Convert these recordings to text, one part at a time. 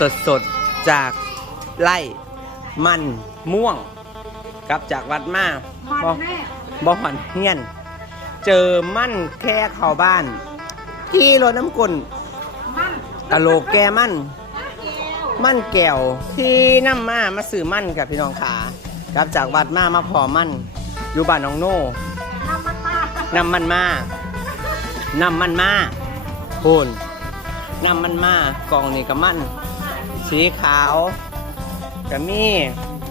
สดสดๆ จากไร่มันม่วงกลับจากวัดมามันบ่แม่บ่หอนเฮียน เจอมั่นแค่เข้าบ้านขี่รถน้ำกลมันกะโหลกแกมั่น มั่นแก้วที่น้ำมามาซื้อมั่นกับพี่น้องขากลับจากวัดมามาพอมั่น อยู่บ้านน้องโน่น้ำมันมากนำมันมานำมันมาพูนนำมันมากล่องนี่กับมัน สีขาวกับมี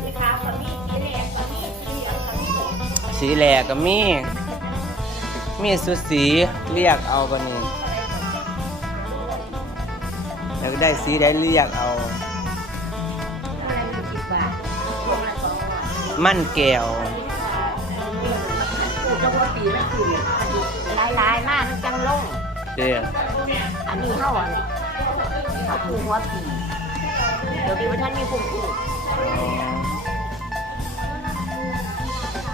สีขาวกับมีสีแดงกับมีสีเหลืองกับมีสีแหลกกับมีมีสุดสีเรียกเอาบันนี้อยากได้สีได้เรียกเอาอะไรมันสิบบาทพวกละสองบาทมั่นแก้วกูจะว่าปีละคือหลายหลายๆมากมันจังลงเด้ออันนี้เท่าอันนี้เขาปลูกหัวปี เดี๋ยวดีว่าท่านมีปลูกปลูก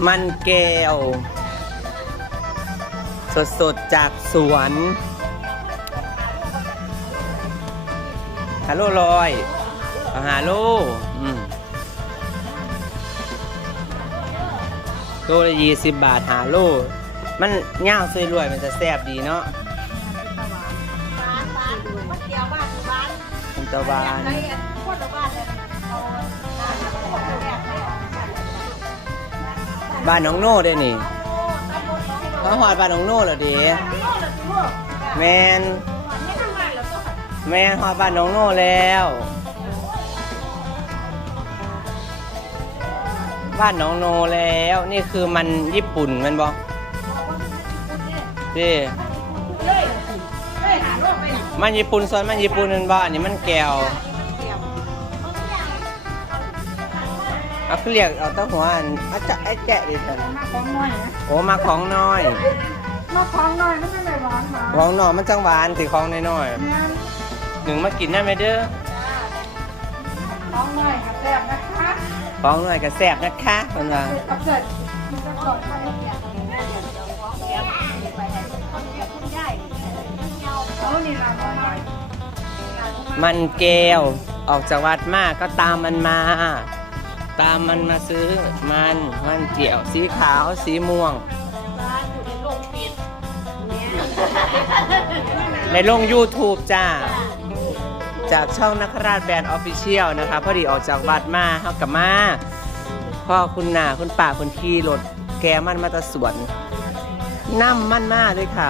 มันแก้วสดสดๆ จากสวนฮัลโหลลอยเอาฮัลโหลอืมโลละยี่สิบบาทหาโล มันย่าวซวยรวยมันจะแซ่บดีเนาะบ้านบ้านมันเกี่ยวบ้านบ้านมันตะวานในคนละ บ้านเลยเอาบ้านคนละแบบเลยบ้านน้องโน่ได้นี่เขาหอดบ้านน้องโน่เหรอเดีแมนแมนหอดบ้านน้องโน่แล้วบ้านน้องโนแล้วนี่คือมันญี่ปุ่นแมันบอดิมันญี่ปุ่นส่วนมันญี่ปุ่นแมันบออันนี้มันแก้ว เอาคือเรียกเอาแตั้งหัวอันอาจะไอ้แกะดิเถอะมาของน้อยนะโอ้มาของน้อย มาของน้อยมันไม่ได้หวานหวานของน้อยมันจังหวานถือของน้อยเนี่ยๆหนึ่งมากินได้ไหมเด้อของน้อยกับแซ่บนะคะของน้อยก็แซ่บนะคะเพิ่นว่า กับเกิดมันจะกรอบไปเนี่ยเดี๋ยวเดี๋ยวของแซ่บไปให้คนเดียวคุณยายเอานี่ล่ะของน้อย มันแก้วออกจากวัดมาก็ตามมันมา ตามมันมาซื้อมันมันเกี่ยวสีขาวสีม่วงร้านอยู่ในโรงปิดเนี่ยในลง YouTube จ้า จากช่องนักราชแบรนด์ออฟฟิเชียลนะคะพอดีออกจากวัดมาเฮากลับมาพ่อคุณนาคุณป่าคุณขี่รถแกมันมาตะสวนน้ำมันมากเลยค่ะ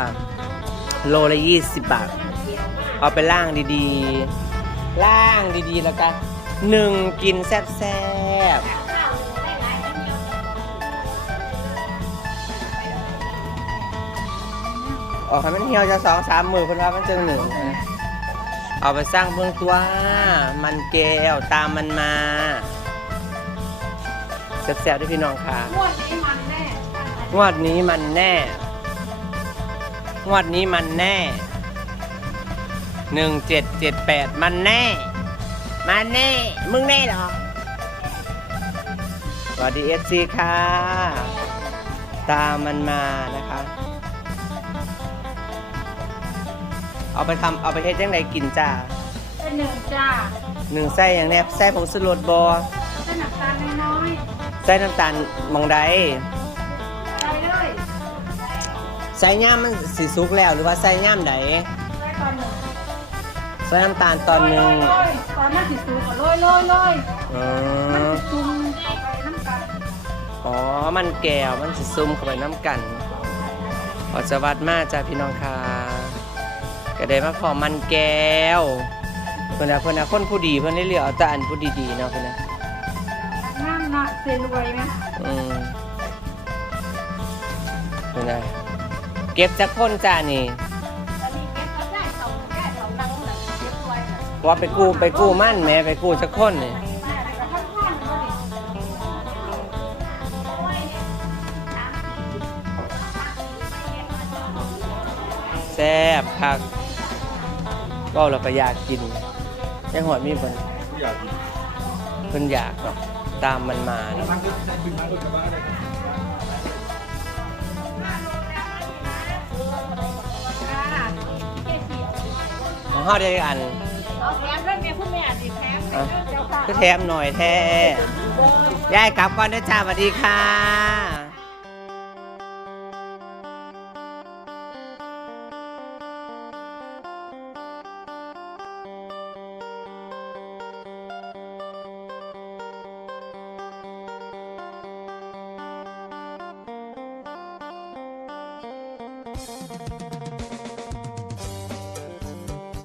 โลละยี่สิบบาท เอาไปล่างดีๆ ล่างดีๆแล้วกัน หนึ่งกินแซ่บๆออกให้มันเหี่ยวจะสองสามมือคนว่ามันจึงหนึ่งเอาไปสร้างเบื้องตัว มันแก้วตามมันมาแซ่บๆด้วยพี่น้องค่ะงวดนี้มันแน่งวดนี้มันแน่งวดนี้มันแน่หนึ่งเจ็ดเจ็ดแปดมันแน่ มันแน่ มึงแน่เหรอสวัสดีเอฟซีค่ะ ตามมันมานะคะ เอาไปทำเอาไปเฮ็ดยังไงกินจ้าเป็นหนึ่งจ้าหนึ่งไส้อย่างแนบไส้ผงสุรสบอเส้นน้ำตาลน้อยไส้น้ำตาลหมองใดๆใส่เลยไส้ย่ามมันสีสุกแล้วหรือว่าไส้ย่ามใดใส่ตอนหนึ่งไส้น้ำตาลตอนหนึ่งโรยๆตอนนั้นสิสูงก็โรยโรยโรยอ๋มันอสิจุ่มไปน้ำกันอ๋อมันแก้วมันสิซุ่มเข้าไปน้ำกันขอจะวัดมาจ้าพี่น้องค่ะก็ได้มาพอมันแก้วเพื่อนนะเพื่อนนะคนผู้ดีเพื่อนได้เลือกเอาแต่อันผู้ดีๆเนาะเพื่อนนะงามนะเซรวยไหมอืมเพื่อนนะเก็บจากคนจ้านี่ตอน ว่าไปกู้ไปกู้มั่นแหม่ไปกู้จากคนนี่แซ่บคักก็เราก็อยากกินยังหอดมีเพิ่นเพิ่นอยากเนาะตามมันมาเนาะของเฮาได้อัน แถมเรื่องเมียคุณแม่สิแถมอะเจ้าค่ะก็แถมหน่อยแท้ยายกลับก่อนนะจ้าสวัสดีค่ะ